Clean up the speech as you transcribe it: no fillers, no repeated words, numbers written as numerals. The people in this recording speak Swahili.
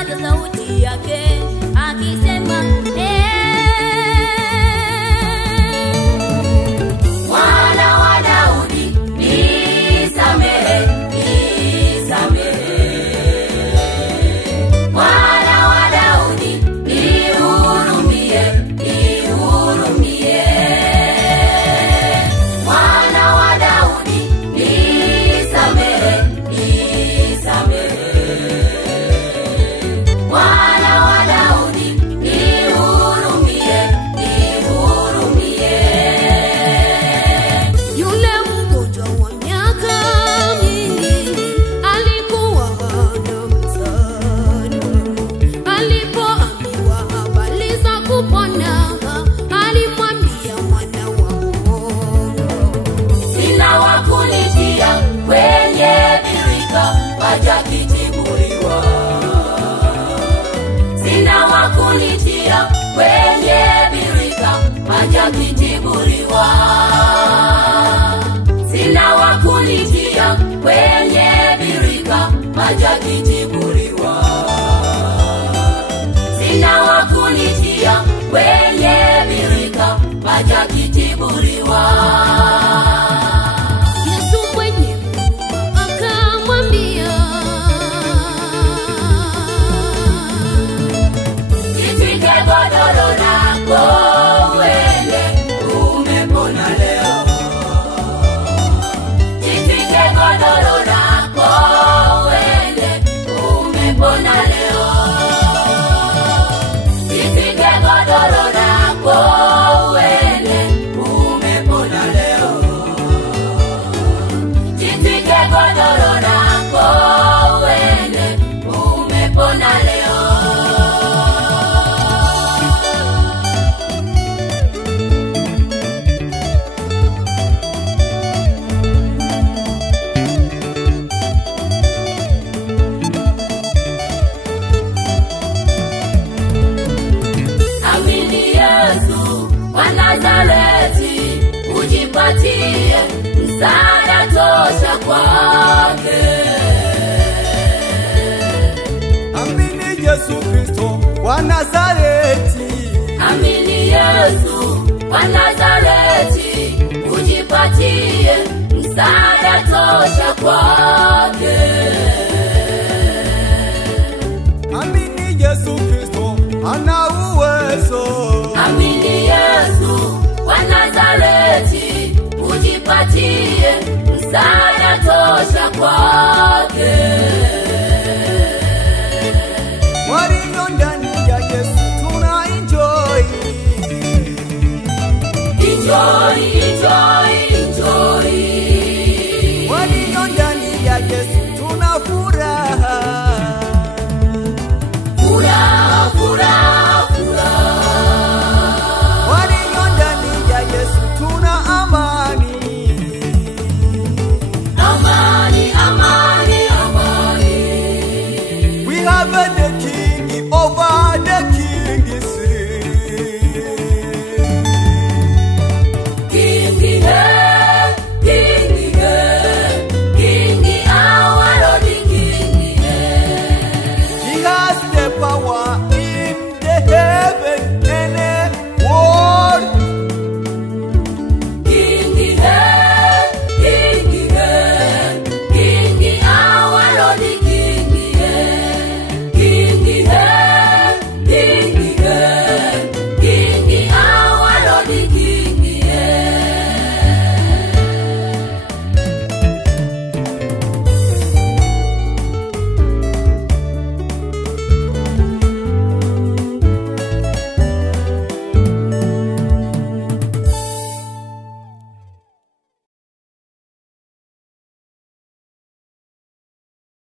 akapaza sauti yake akisema, Mwana wa Daudi nisamehe, nisamehe. Mwana wa Daudi nihurumie, nihurumie. Mwana wa Daudi nisamehe, nisamehe. Mwana wa Daudi nihurumie, nihurumie. Yule mgonjwa wa miaka mingi alikuwa hana msaada. Alipoambiwa habari za kupona, alimwambia mwana wa Mungu, sina wa kunitia kwenye birika maji yakitibuliwa. Sina wa kunitia kwenye birika maji yakitibuliwa. Sina wa kunitia kwenye birika maji yakitibuliwa. Sina wa kunitia kwenye birika maji yakitibuliwa. Yesu mwenye huruma akamwambia, jitwike godoro lako uende, umepona leo. Jitwike godoro lako uende, umepona leo. Jitwike godoro lako uende, umepona leo. Jitwike godoro lako uende, umepona leo. Amini Yesu wa Nazareti, ujipatie msaada tosha kwake. Amini Yesu Kristo wa Nazareti. Amini Yesu wa Nazareti, ujipatie msaada tosha kwake. Amini Yesu Kristo ana uwezo. Amini Yesu wa Nazareti, ujipatie msaada tosha kwake.